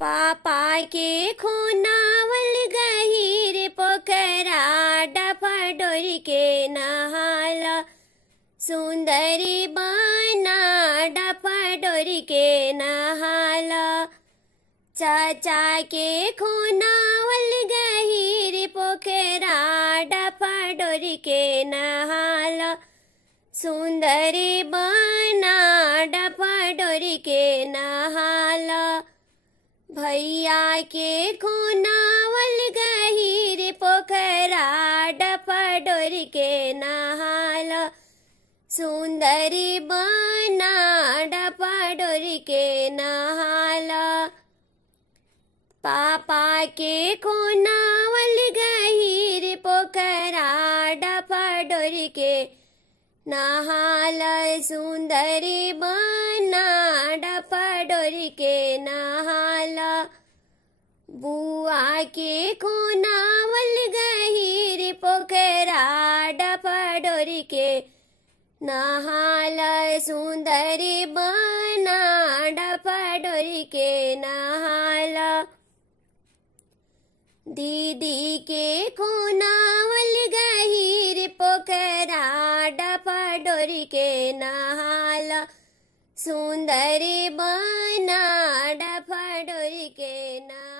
पापा के खूनावल गहीर पोखरा डफा डोर के नहाला सुंदरी बना डफा डोर के नहाला चाचा के खूनावल गहीर पोखरा डफा डोर के नहाला सुंदरी बना डफा डोर के नहाला भैया के खूनावल गहीर पोखरा डफा डोर के नहाला सुंदरी बना डफा डोर के नहाला पापा के खूनावल गहीर पोखरा डफा डोर के नहाला सुंदरी बना डफा डोर के नहाला बुआ के खूनावल गहीर पोखरा डफा डोर के नहाला सुंदरी बना डफा डोर के नहाला दीदी के खूनावल गहीर पोखरा डफा डोर के नहाला सुंदरी बना डफा डोर के नहाला।